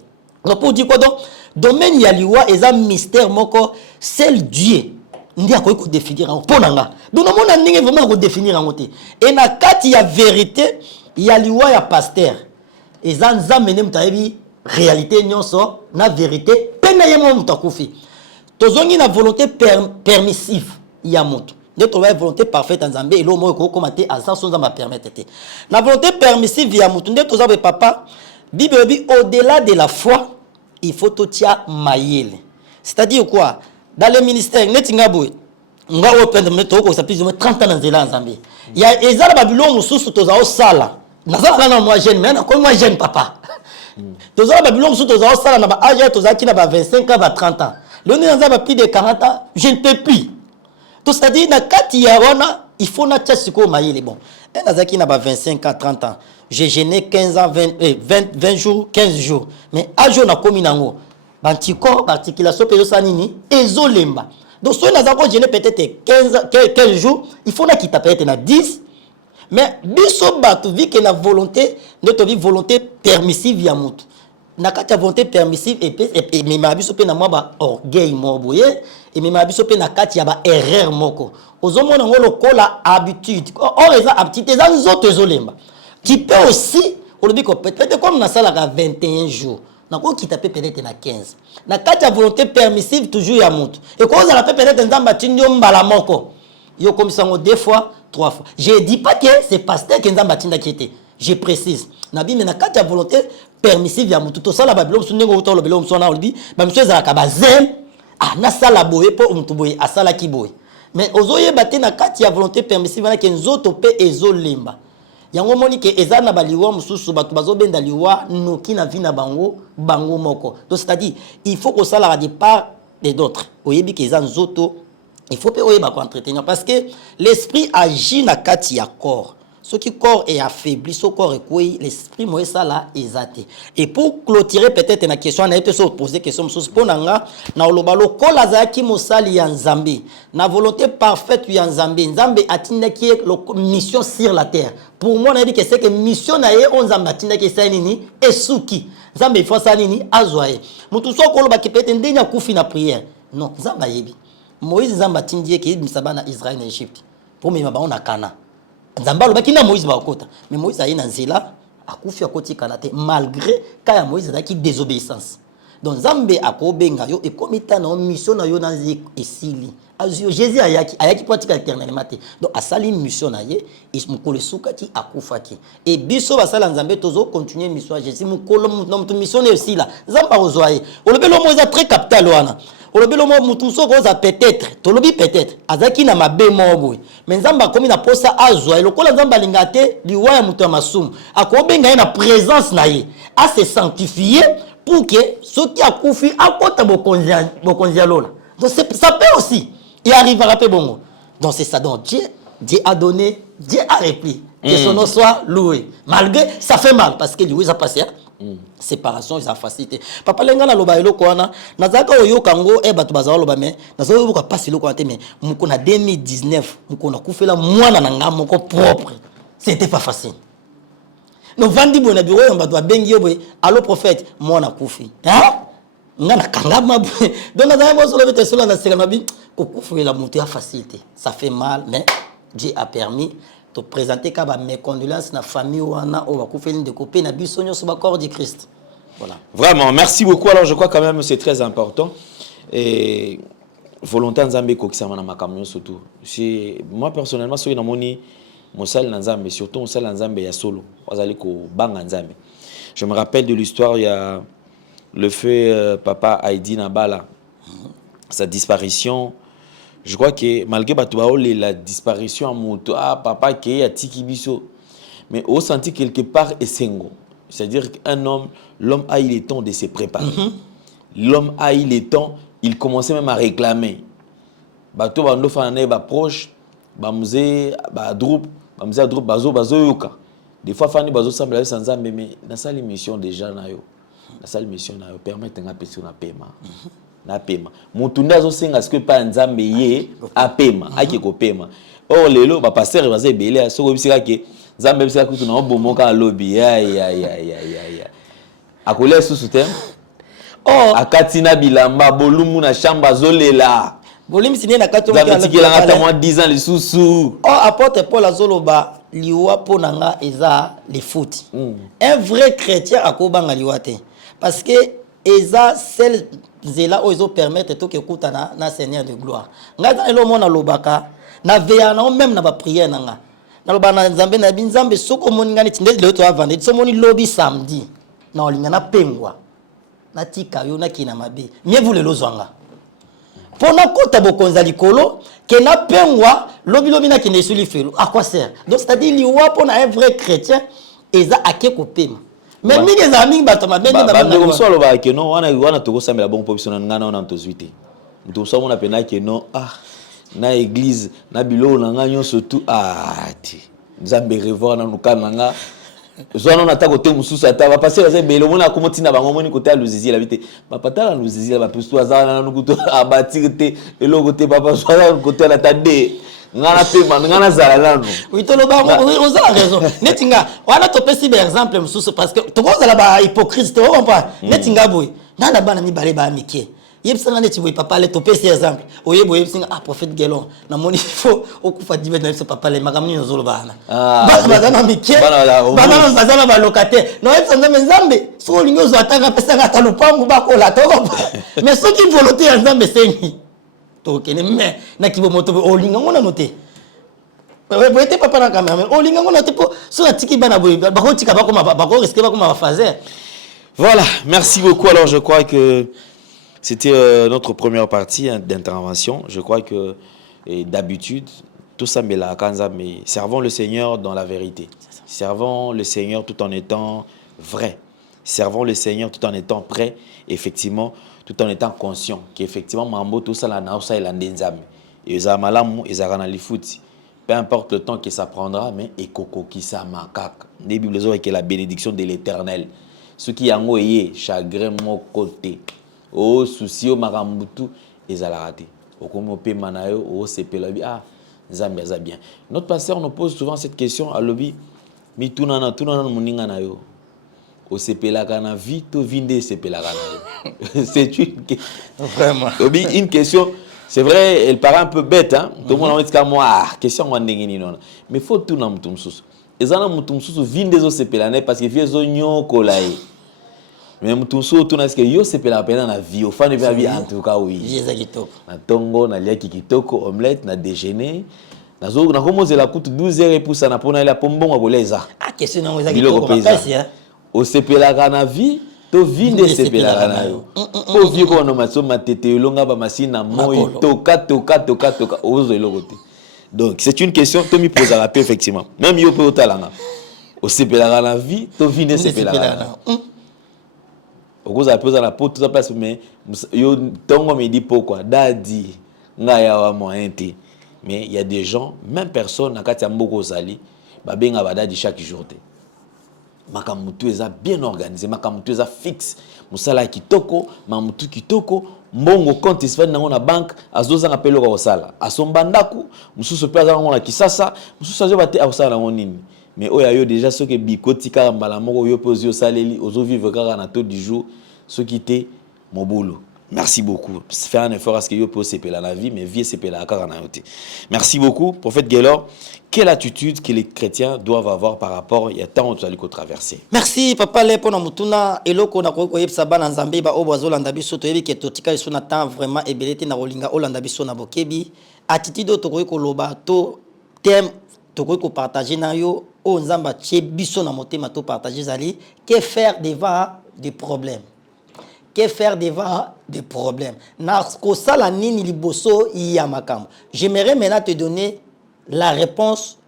Donc pour dire quoi donc? Domaine yaliwa et un mystère moko. Seul Dieu. Ndi a quoi définir en ponanga. Donc nous on a n'ingé vraiment quoi définir en côté. Et na kati ya vérité yaliwa ya pasteur. Et zanza menem taebi réalité nyonso na vérité. Pena yemo mutakufi. Tozongi na volonté permissive ya moto. Notre volonté parfaite en Zambie et l'homme commenté à ça sans ma permettre. La volonté permissive via mutunde tous avec papa Bible au-delà de la foi il faut tout tia maïel. C'est-à-dire quoi dans le ministère netingabou nga open de toko ça plus de 30 ans en Zambie. Il y a ezala babylon mususu tozao sala. Nazala na moi jeune mais na ko moi jeune papa. Tozala babylon mususu tozao sala na ba âge tozaki na ba 25 ans ba 30 ans. Le nzaba plus de 40 ans, je ne peux plus. Tout c'est-à-dire na kati ya wana il faut na tchasiko maïle bon. Et nazaki na ba 25 ans 30 ans. J'ai gêné 15 ans 20 jours 15 jours. Mais a jour na komi nango. Bantiko articulation peso sanini ezolemba. Donc so nazako gêné peut-être 15 jours, il faut na kita peut-être na 10. Mais biso batu vi que na volonté notre vie volonté permissive ya mutu. Na kati ya volonté permissive et mais ma biso pe na moi ba orgueil mo boye. Et même abiso pe na kati ya ba erreur moko ozomona ngolo kola habitude or eza habitude eza nzoto ezolemba qui peut aussi olobi ko peut-être comme na sala ka 21 jours na ko kita pe peut-être na 15 na kati ya volonté permissive toujours ya moto et ko za la pe peut-être nzamba tinyo mbala moko yo komisango 2 fois 3 fois je dis pas que c'est pasteur que nzamba tinda qui était je précise na bi mais na kati ya volonté permissive ya moto to sala ba bilo sunengo to lo bilo msona olobi ba mso za ka bazel. Ah, na sala boye po umtuboye asala ki boye. Mais ozoye baté na kati ya volonté permissive na ke nzoto pe ezolemba. Yango moni ke ezana baliwa mususu batu bazobenda liwa noki na vina bango moko. Donc c'est-à-dire il faut que ça la de part des d'autres. Oyebi ke ezan nzoto il faut pe oyeba ko entretenir parce que l'esprit agit na kati ya corps. Ce qui corps est affaibli, ce corps est quoi, l'esprit moi ça là exaté. Et pour clôturer peut-être une question, on a été poser question sur ponanga na olobalo kola zaki mosali ya Nzambe. Na volonté parfaite ya Nzambe. Nzambe atinda ki mission sur la terre. Pour moi on a dit que c'est que mission na ye on Nzambe atinda ki ça nini esuki. Nzambe il faut ça nini azwaye. Mutu so koloba ki peut-être ndenya kufi na prière. Non, Nzambe yebi. Moïse Nzambe atindie ki misaba na Israël na Égypte. Pour mema ba on a Kana. Nzamba lobaki na Moïse ba okota mais Moïse ayi na nzela akufi akoti kanate malgré ka ya Moïse daki désobéissance donc Nzambe akobenga yo ekomita na mission na yo na esili azio Jésus ayaki pratique éternellement donc asali mission na ye mukolo sukaki akufaki et biso basala Nzambe tozo continuer mission à Jésus mukolo na mission na aussi là Nzamba ozoaye olobelo mo za très capital wana olobelo mo mutu soko za peut-être tolobi peut-être azaki na mabe mo mais Nzamba komi na posa azoaye lokola Nzamba lingate liwa ya mutu ya masumu akobenga na présence na ye à se sanctifier pour que ceux qui a koufi à côté bokonzia lola donc ça peut aussi et arrivera peu bon donc c'est ça donc Dieu a donné Dieu a repris que son nom soit loué malgré ça fait mal parce que lui ça passé séparation ça facilité papa lenga na loba eloko wana nazaka oyo kango e bato bazalo loba mais nazalo yoka passer eloko ante mais muko na 2019 muko na kufela mwana na ngamo ko propre c'était pas facile. No vandi bona biro yamba doit bengi yobo allo prophète mwana kufi hein ngana kangama donc na ba solo bete solo na sekana bi ko kufi la montée à facilité ça fait mal mais Dieu a permis de présenter ka ba mes condoléances na famille wana o ba kufi de copé na bisonyo so ba corps du Christ voilà vraiment merci beaucoup alors je crois quand même c'est très important et volonté Nzambe ko kisama na makamyo surtout c'est moi personnellement so ina moni Mosal Nzambe, surtout Mosal Nzambe ya solo. Je me rappelle de l'histoire, il y a le feu papa Haïdi Nabala, sa disparition. Je crois que malgré la disparition à moto, papa qui est Tiki Biso, mais au senti quelque part Essengo. C'est-à-dire qu'un homme, l'homme a eu le temps de se préparer. L'homme a eu le temps, il commençait même à réclamer. Bato bando fanane ba proche, ba musée, ba groupe. Des fois, Fanny Bazo semble aller sans âme, mais dans sa mission déjà, dans sa mission, permettre un personne à paiement. Na paiement. Mon tournage aussi, est-ce que pas un âme à paiement, à qui est paiement. Or, les lots, ma pasteur, il va se béler, à ce que c'est Zambé, c'est que tu n'as pas bon mot qu'à lobby. Aïe. À coller sous soutien. Oh, à Katina Bilamba, Bolumou, na chambre, Zolela. Bolim siné na kato qui a moins 10 ans les sous-sous. Oh apporte Paul azoloba liwa ponanga eza les foot. Un vrai chrétien akobanga liwate parce que eza celle zela ozo permettre to ke kutana na Seigneur de gloire. Ngata elo mona lobaka na veya na même na ba prière nanga. Na loba na Nzambe na binzambe soko moni ngani tinde le to avande so moni lobby samedi. Na olinga na pengwa. Na tika yo na kina mabe. Mieux vous le lozwanga. Pona kota bokonza likolo ke na pengwa lobi na kine suli felo à quoi sert donc c'est-à-dire liwa pona un vrai chrétien eza akeko pema mais mingi za mingi bato mabende ba ndeko solo ba ke no wana toko samela bon position ngana ona ntozuite nto so mona pena ke no na église na bilo na nganyo surtout ti Nzambe revoir na nukana nga Zoana na ta côté mususu ata ba passer la belo mona ko motina bango moni côté aluzizi la vite ba patala aluzizi la ba pisto azana na nukuto abatirite elo côté papa zoana côté la tande ngana pema ngana zala lano oui to lo ba on a raison netinga wana to pesi ba exemple mususu parce que to ko zala ba hypocrite to comprend netinga boy nana bana mi bale ba mikie yebsanga neti boy papa le to pesi exemple oyebo yebsinga prophète Gelon na moni faut okufa dibe na ce papa le makamni nzolo bana bazana mikie bazana ba locataire no yebsanga Nzambe so lingo zo ataka pesa ngata lupangu bakola to mais ce qui volonté ya Nzambe sengi to kene mais na kibo moto olinga ngona noté boy te papa na caméra mais olinga ngona te po so na tiki bana boy bako tika bako risquer bako ma fazer. Voilà, merci beaucoup. Alors je crois que c'était notre première partie d'intervention. Je crois que d'habitude, tout ça, mais servons le Seigneur dans la vérité. Servons le Seigneur tout en étant vrai. Servons le Seigneur tout en étant prêt, effectivement, tout en étant conscient qu'effectivement, mambo tout ça là, ça il a ndenzame. Et zamalamu, ils a les foot. Peu importe le temps que ça prendra, mais ekoko qui ça makak. Les Bibles disent que la bénédiction de l'Éternel. Ce qui a ngoyé chagrin mon côté. Oh souci au marambutu ezalaraté okomo pe manayo o sepelabi Nzambe za bien. Notre pasteur nous pose souvent cette question à lobi mi tunana muninga na yo o sepelaka na vie to vinde sepelaka na yo. C'est une question, c'est vrai, elle paraît un peu bête tout le monde dit moi question wa ndengini non mais faut tout na mutumsusu ezana mutumsusu vinde zo sepelane parce que vie zo nyokola Même tout ça, tout ce que yo c'est la peine dans la vie. Au fin de la vie, en tout cas, oui. Na tongo, na lia kitoko, omelette, na déjeuner. Na commencé la coûte 12 heures pour ça, na pona la pombon à boleza. Ah, question na moza kitoko makasi, hein. Au sepela na vie, to vinde sepela na yo. Po vie ko no matso matete longa ba masina moi toka. Ozo elokote. Donc, c'est une question que tu me poses à la paix, effectivement. Même yo peut au talanga. Au sepela na vie, to vinde sepela na. Au cause apose à la peau tout ça place mais yo tongo me dit pourquoi dadi ngaya wa mointe. Mais il y a des gens, même personne na kati ya mboko zali, ba benga ba dadi chaque jour te. Makamutu eza bien organisé, makamutu eza fixe. Musala kitoko, mamutu kitoko, mbongo compte isfani nango na banque, azoza na pelo ko sala. Asombandaku, mususu pe azango na kisasa, mususu azo bate osala nango nini. Mais oya yo déjà ceux que bikoti kaka mbala moko yo posi yo saleli, ozo vivre kaka na taux du jour, ceux qui étaient mon boulot. Merci beaucoup. Faire un effort à ce que yo peut s'épeler la vie, mais vie s'épeler la kaka na yote. Merci beaucoup, prophète Gaylor. Quelle attitude que les chrétiens doivent avoir par rapport à tant de choses traverser? Merci papa le pona mutuna eloko na ko yebisa bana nzambe ba obo azolanda biso to yebi ke totika iso na temps vraiment ebelete na rolinga olanda biso na bokebi attitude to ko loba to thème to ko partager na yo o nzamba che biso na motema to partager zali que faire devant des problèmes. Que faire devant des problèmes? Na ko sala nini liboso ya makambo. J'aimerais maintenant te donner la réponse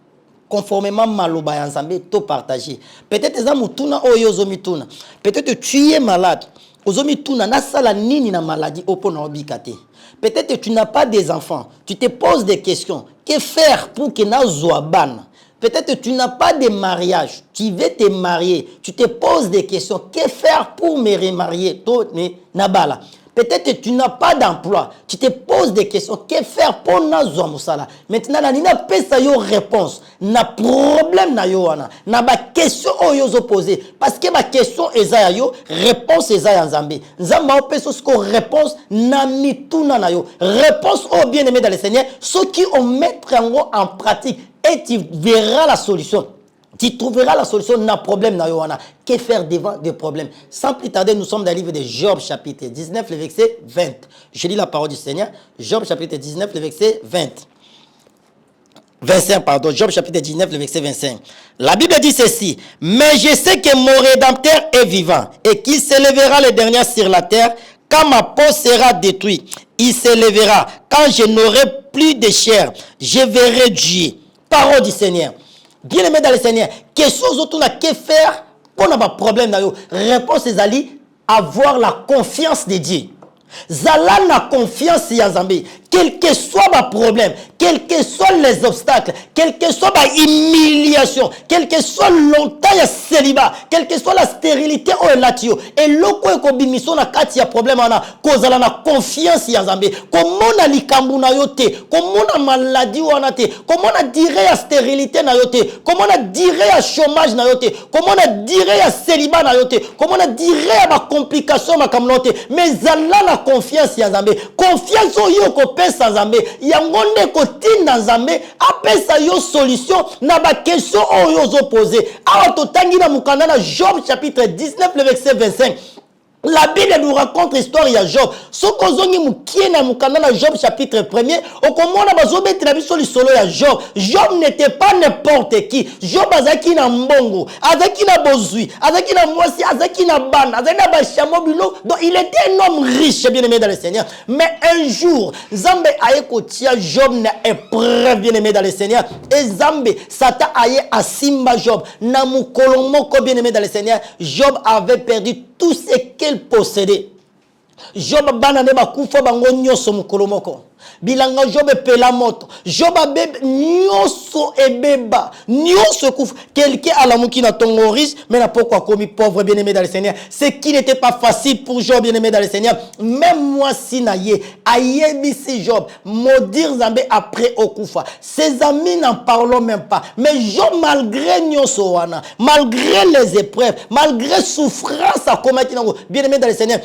conformément maloba ya nzambe to partager. Peut-être eza mutuna oyo ozomituna. Peut-être tu es malade. Ozomituna na sala nini na maladie opona obikate. Peut-être tu n'as pas des enfants. Tu te poses des questions. Que faire pour que na zoabana? Peut-être tu n'as pas de mariage, tu veux te marier, tu te poses des questions. Que faire pour me remarier? Peut-être tu n'as pas d'emploi, tu te poses des questions. Que faire pour nazo musala? Maintenant, na nina pesa yo réponse. Na problème na yo wana. Na ba question oyo zo poser parce que ma question eza yo, réponse eza ya Nzambe. Nzamba o pesa ko réponse na mituna na yo. Réponse au bien-aimé dans le Seigneur, ceux qui ont mettre en pratique. Et tu verras la solution. Tu trouveras la solution na problème na yoana. Que faire devant des problèmes? Sans plus tarder, nous sommes dans le livre de Job chapitre 19, le verset 20. Je lis la parole du Seigneur. Job chapitre 19, le verset 25, pardon. Job chapitre 19, le verset 25. La Bible dit ceci. Mais je sais que mon Rédempteur est vivant et qu'il s'élèvera le dernier sur la terre quand ma peau sera détruite. Il s'élèvera quand je n'aurai plus de chair. Je verrai Dieu. Parole du Seigneur. Bien aimé dans le Seigneur, question autour de que faire pour n'a pas problème dans yo. Réponse c'est ali avoir la confiance de Dieu. Zala na confiance en Nzambe. Quel que soit ma problème, quels que soient les obstacles, quelle que soit ma humiliation, quel que soit longtemps ya célibat, quelle que soit la stérilité au latio, et loko e kobimission na kati ya problème ana, kozala na confiance ya Nzambe. Comment na likambu na yote, comment na maladie wana te, comment na dirait ya stérilité na yote, comment na dirait ya chômage na yote, comment na dirait ya célibat na yote, comment na dirait ya ma complication ma kamnote, mais zala na confiance ya Nzambe. Confiance yo ko pesa Nzambe, yango nde ko tinda Nzambe apesa yo solution na ba question oyo zo poser. Awa to tangi na mukanda na Job chapitre 19 le verset 25. La Bible nous raconte l'histoire de Job. Ce qu'on mukie na mukanda na Job chapitre 1er, au komona bazobeti na biso lisolo ya Job. Job n'était pas n'importe qui. Job azaki na mbongo, azaki na bozui, azaki na mwasi, azaki na bana, azaki na bashamobilo. Donc il était un homme riche, bien aimé dans le Seigneur. Mais un jour, Zambe aye kotia Job na épreuve, bien aimé dans le Seigneur. Et Zambe Satan aye asimba Job na mukolomoko, bien aimé dans le Seigneur. Job avait perdu tout ce qu'elle possédait. Job banane bakufa bango nyoso mukolo moko. Bilanga Job pela moto. Job bebe nyoso ebeba. Nyoso kufa. Quelqu'un à la mouki na tongo riche, mais n'a pourquoi commis pauvre bien-aimé dans le Seigneur. C'est qui n'était pas facile pour Job bien-aimé dans le Seigneur. Même moi si naye, ayebisi Job, maudire Zambé après okufa. Ses amis n'en parlons même pas. Mais Job malgré nyoso wana, malgré les épreuves, malgré souffrance à commettre bien-aimé dans le Seigneur.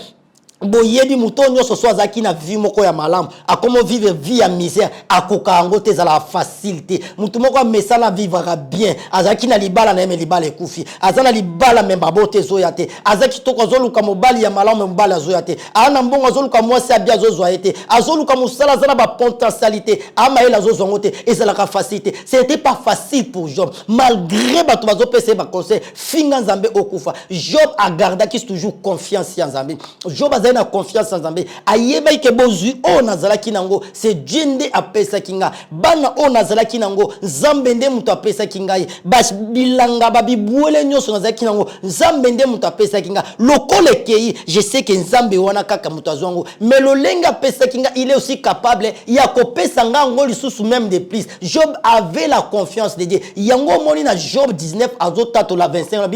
boyebi muto nyonso so azaki na vie moko ya malamu akomo vivre vie ya misère akoka yango te ezala facilité mutu moko amesala vivre bien azaki na libala na yeme libala ekufi azana libala memba bote zoya te azaki toko azoluka mobali ya malamu mobali azoya te ana mbongo azoluka mwasi abia azozwa te azoluka musala azana ba potentialité ama ele azozongo te ezala ka facilité c'était pas facile pour Job malgré bato bazopesa ba conseil finga nzambe okufa Job a gardaki toujours confiance en Nzambe Job na confiance en Nzambe ayeba ke bozui o nazalaki nango c'est Dieu nde apesa kinga bana o nazalaki nango Nzambe nde muto apesa kinga bas bilanga babibuele nyoso nazalaki nango Nzambe nde muto apesa kinga lokole kei je sais que Nzambe wana kaka muto azwango mais lo lenga apesa kinga il est aussi capable ya kopesa ngango lisusu même de plus Job avait la confiance de Dieu yango moni na Job 19 azotato la 25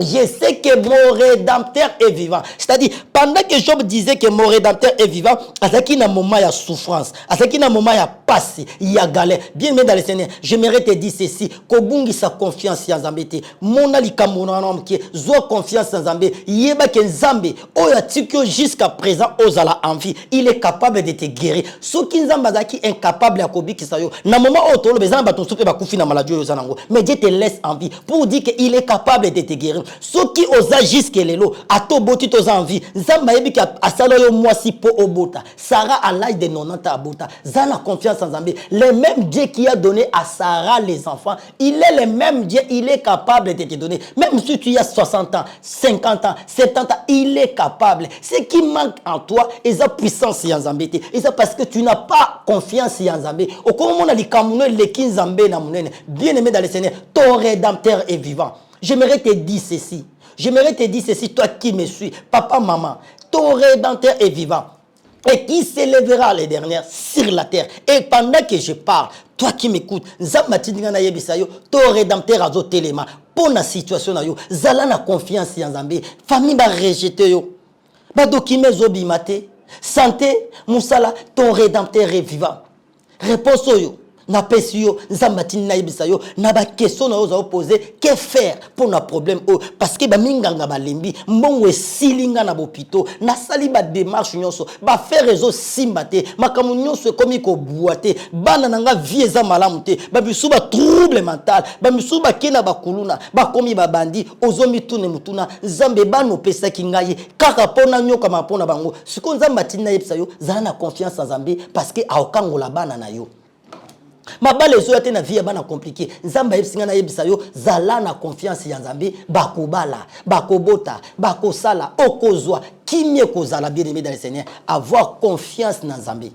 je sais que mon rédempteur est vivant. C'est-à-dire, pendant que Job disait que mon rédempteur est vivant, à ce qu'il y a un moment, il y a souffrance. À ce qu'il y a un moment, il y a passé, il y a galère. Bien aimé dans le Seigneur, j'aimerais te dire ceci. Kobungi sa confiance en Zambé. Mon alika mon homme qui a confiance en Zambé. Yeba que Zambé, oya tikyo jusqu'à présent, osala envie. Il est capable de te guérir. Ce qui est incapable à Kobi Kisayo. Na moment où tu as besoin de te koufi na maladie ozanango. Mais Dieu te laisse envie pour dire qu'il est capable de te guérir. Ceux qui osent jusque les lots, à tout boti tos envie. Zamba yebi ki asalo yo mwasi po obota. Sarah à l'âge de 90 ans abota. Zana confiance en Zambé. Le même Dieu qui a donné à Sarah les enfants, il est le même Dieu, il est capable de te donner. Même si tu as 60 ans, 50 ans, 70 ans, il est capable. Ce qui manque en toi, c'est la puissance en Zambé. Et c'est parce que tu n'as pas confiance en Zambé. Au moment où on a les Camerounais, les Kin Zambé, bien aimé dans le Seigneur, ton rédempteur est vivant. J'aimerais te dire ceci. J'aimerais te dire ceci, toi qui me suis, papa, maman, ton rédempteur est vivant. Et qui s'élèvera les dernières sur la terre. Et pendant que je parle, toi qui m'écoutes, ton rédempteur a zoté les mains. Pour la situation, zala na confiance en Zambé. Famille va rejeter yo. Ba dokime zobi mate. Santé, Moussala, ton rédempteur est vivant. Réponse yo. Na pesio nzambatini na yebisa yo na ba question na oza poser que faire pour na problème parce que ba minganga ba lembi mbongo esilinga na bopito na sali ba démarche nyonso ba faire réseau simbate makamu nyonso komi ko boite bana nanga vie za malamu te ba bisu ba trouble mental ba bisu ba kena ba kuluna ba komi ba bandi ozomi tune mutuna nzambe bano pesa kingai kaka pona nyoka mapona bango siko nzambatini na yebisa yo za na confiance en Nzambe parce que aokangola bana na yo. Mabale zo yate na vie bana compliqué nzamba yebsinga na yebisa yo zala na confiance ya Nzambe bakobala bakobota bakosala okozwa kimie kozala bien aimé dans le Seigneur avoir confiance na Nzambe.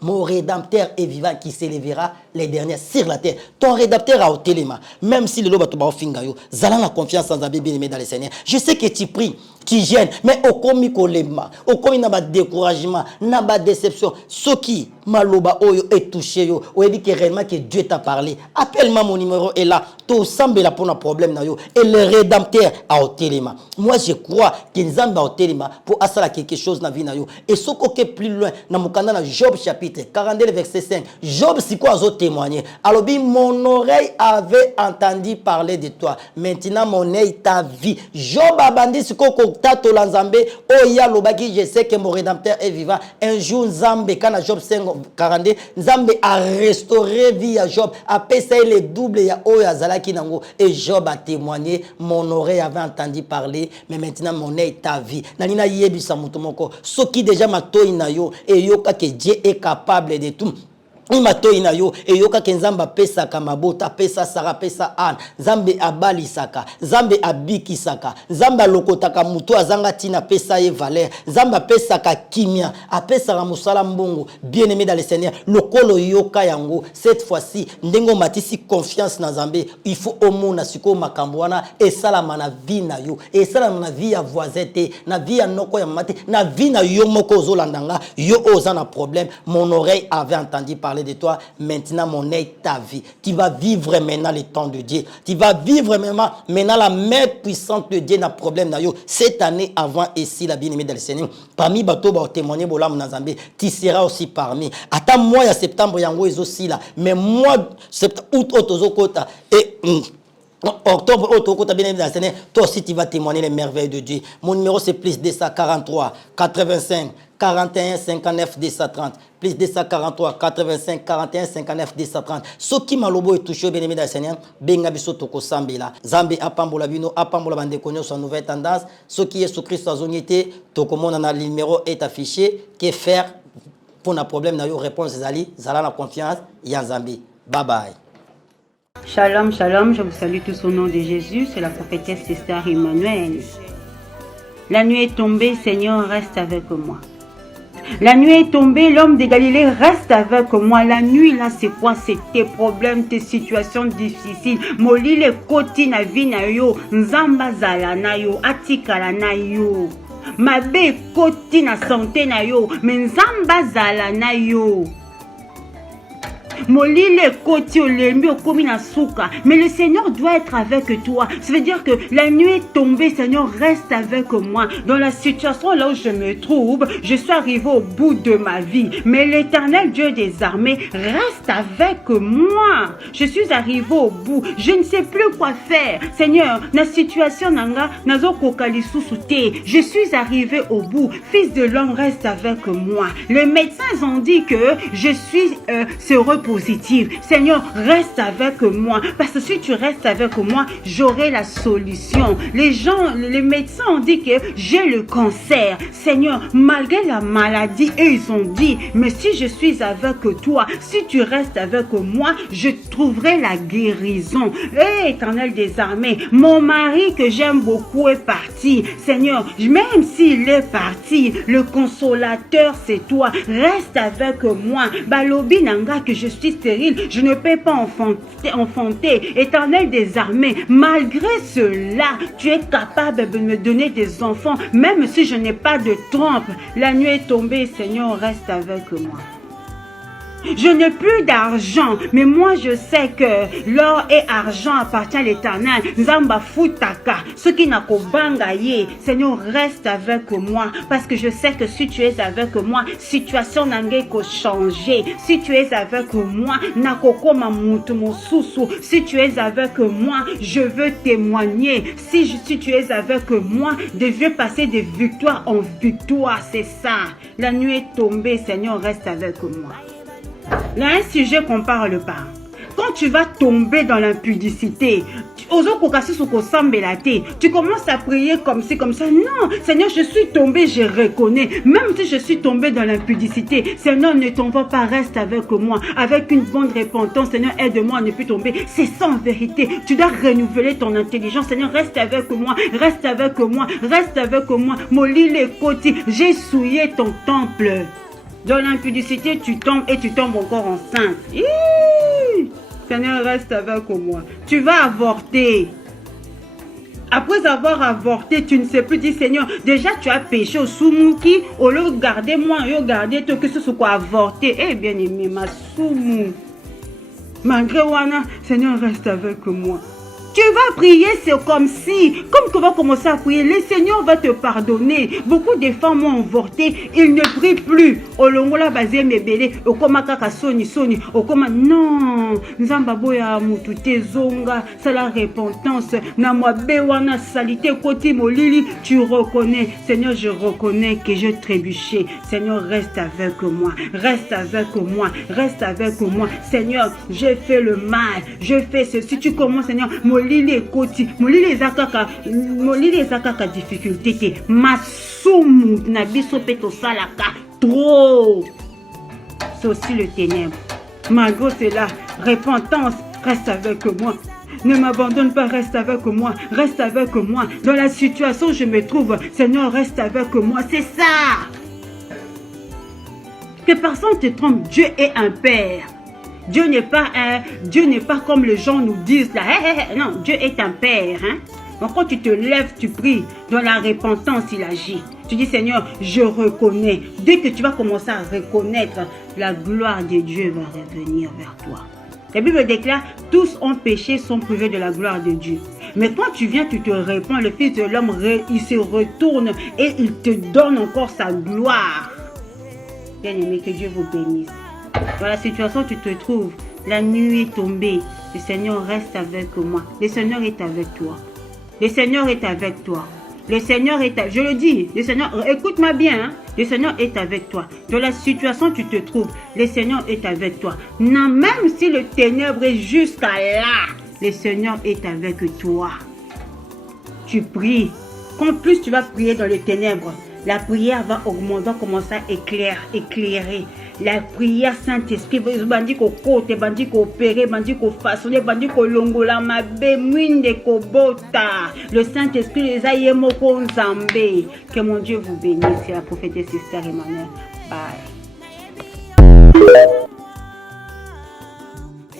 Mon rédempteur est vivant qui s'élèvera les derniers sur la terre. Ton rédempteur a au téléma. Même si le loba toba ofinga yo, zala la confiance en Nzambe bien aimé dans le Seigneur. Je sais que tu pries, tu gênes, mais au komi kolema, au komi na ba découragement, na ba déception. Ce qui maloba oyo est touché yo, ou dit que réellement que Dieu t'a parlé. Appelle-moi, mon numéro est là. Tout semble là pour un problème na yo. Et le rédempteur a au téléma. Moi je crois que Nzambe a au téléma pour asala quelque chose na vie na yo. Et ce qui est plus loin, na mukanda na Job chapitre 42 verset 5. Job si quoi a témoigné. Alors mon oreille avait entendu parler de toi. Maintenant mon œil t'a vu. Job a bandi si quoi tato la Nzambe. Oh ya lobaki je sais que mon rédempteur est vivant. Un jour Nzambe quand Job 42 Nzambe a restauré vie à Job. A payé le double ya oh ya zalaki nango. Et Job a témoigné. Mon oreille avait entendu parler. Mais maintenant mon œil t'a vu. Nalina yebisa mutomoko. Ce qui déjà m'a toy na yo. Et yo ka que Dieu est capable de tout. Imato inayo e yoka kenzamba pesa kamabota pesa sara pesa an zambe abali saka zambe abiki saka zamba lokotaka mutu azanga tina pesa e valeur zamba pesa ka kimia apesa ka musala mbongo bien aimé dans le Seigneur lokolo yoka yango cette fois-ci ndengo matisi confiance na Nzambe il faut omona siko makambwana e sala mana vie na yo e sala na vie ya voisin te na vie ya noko ya mate na vie na yo moko zolandanga yo ozana problème mon oreille avait entendu parler de toi, maintenant mon œil t'a vu. Tu vas vivre maintenant le temps de Dieu. Tu vas vivre maintenant la main puissante de Dieu n'a problème na yo. Cette année avant ici la bien-aimée dans le Seigneur. Parmi bateau ba témoigner bolam na Nzambe, tu seras aussi parmi. Attends mois ya septembre yango est aussi là, mais mois septembre août otozokota et Octobre, toi aussi tu vas témoigner les merveilles de Dieu. Mon numéro c'est plus 243 85 41 59 230. Plus 243 85 41 59 230. Ce qui m'a lobo est touché, bien aimé dans le Seigneur, benga biso toko sambela. Zambi apambola bino, apambola bande konyo sa nouvelle tendance. Ce qui est sous Christ à zonité, toko mon le numéro est affiché. Que faire pour un problème na yo réponse zali, zala la confiance, ya Zambi. Bye bye. Shalom, shalom, je vous salue tous au nom de Jésus, c'est la prophétesse Esther Emmanuel. La nuit est tombée, Seigneur, reste avec moi. La nuit est tombée, l'homme de Galilée reste avec moi. La nuit, là, c'est quoi? C'est tes problèmes, tes situations difficiles. Moli le koti na vi na yo, nzamba zala na yo, atikala na yo. Mabe koti na santé na yo, mais nzamba zala na yo. Molile koti olembi okomi na souka. Mais le Seigneur doit être avec toi. Ça veut dire que la nuit est tombée, Seigneur, reste avec moi. Dans la situation là où je me trouve, je suis arrivé au bout de ma vie. Mais l'Éternel Dieu des armées reste avec moi. Je suis arrivé au bout. Je ne sais plus quoi faire. Seigneur, la situation nanga nazo kokali susute. Je suis arrivé au bout. Fils de l'homme reste avec moi. Les médecins ont dit que je suis séropositif. Seigneur, reste avec moi. Parce que si tu restes avec moi, j'aurai la solution. Les médecins ont dit que j'ai le cancer. Seigneur, malgré la maladie, ils ont dit, mais si je suis avec toi, si tu restes avec moi, je trouverai la guérison. Éternel des armées, mon mari que j'aime beaucoup est parti. Seigneur, même s'il est parti, le consolateur c'est toi. Reste avec moi. Balobi nanga que je suis stérile, je ne peux pas enfanter. Éternel des armées, malgré cela, tu es capable de me donner des enfants, même si je n'ai pas de trompe. La nuit est tombée, Seigneur, reste avec moi. Je n'ai plus d'argent, mais moi je sais que l'or et argent appartient à l'Éternel. Nzamba futaka, ce qui n'a qu'au bangaye. Seigneur, reste avec moi, parce que je sais que si tu es avec moi, situation n'a qu'à changer. Si tu es avec moi, n'a qu'au mamutu mosusu. Si tu es avec moi, je veux témoigner. Si tu es avec moi, je veux passer de victoire en victoire. C'est ça. La nuit est tombée, Seigneur, reste avec moi. Il y a un sujet qu'on parle pas. Quand tu vas tomber dans l'impudicité, tu commences à prier comme ci, comme ça. Non, Seigneur, je suis tombé, je reconnais. Même si je suis tombé dans l'impudicité, Seigneur, ne tombe pas, reste avec moi. Avec une bonne repentance, Seigneur, aide-moi à ne plus tomber. C'est ça en vérité. Tu dois renouveler ton intelligence. Seigneur, reste avec moi, reste avec moi, reste avec moi. Moli les côtés, j'ai souillé ton temple. Dans l'impudicité, tu tombes et tu tombes encore enceinte. Seigneur, reste avec moi. Tu vas avorter. Après avoir avorté, tu ne sais plus dire, Seigneur, déjà tu as péché au soumouki, au lieu de garder moi, au lieu de garder toi, que ce soit quoi avorter. Eh bien aimé, ma soumou. Malgré Wana, Seigneur, reste avec moi. Tu vas prier, c'est comme si, comme tu vas commencer à prier, le Seigneur va te pardonner. Beaucoup de femmes ont avorté, ils ne prient plus. Olongola basé mebele, okoma kaka soni, okoma non, nzamba boya mutute zonga, c'est la repentance. Na moi bewana salité koti molili, tu reconnais, Seigneur, je reconnais que j'ai trébuché. Seigneur, reste avec moi, reste avec moi, reste avec moi. Seigneur, j'ai fait le mal, je fais ceci. Tu commences, Seigneur, molili koti, molili zakaka difficulté te masumu na biso peto salaka trop. C'est aussi le ténèbre. Malgré cela, repentance, reste avec moi. Ne m'abandonne pas, reste avec moi, reste avec moi. Dans la situation où je me trouve, Seigneur, reste avec moi. C'est ça. Que personne te trompe, Dieu est un Père. Dieu n'est pas comme les gens nous disent là. Non, Dieu est un Père. Hein? Donc quand tu te lèves, tu pries. Dans la repentance, il agit. Tu dis, Seigneur, je reconnais. Dès que tu vas commencer à reconnaître, la gloire de Dieu va revenir vers toi. La Bible déclare, tous ont péché, sont privés de la gloire de Dieu. Mais quand tu viens, tu te réponds, le Fils de l'homme, il se retourne et il te donne encore sa gloire. Bien aimé, que Dieu vous bénisse. Dans la situation où tu te trouves, la nuit est tombée. Le Seigneur reste avec moi. Le Seigneur est avec toi. Le Seigneur est avec toi. Le Seigneur est avec... Je le dis, le Seigneur, écoute-moi bien, hein? Le Seigneur est avec toi. Dans la situation où tu te trouves, le Seigneur est avec toi. Non, même si le ténèbre est jusqu'à là, le Seigneur est avec toi. Tu pries. Quand plus tu vas prier dans les ténèbres, la prière va augmenter, va commencer à éclairer. La prière Saint-Esprit, bandi ko kote, bandi ko opérer, bandi ko façonner, bandi ko longola mabe, mwinde ko bota. Le Saint-Esprit les a yemoko nzambe. Que mon Dieu vous bénisse. C'est la prophétesse Esther Emmanuel. Bye.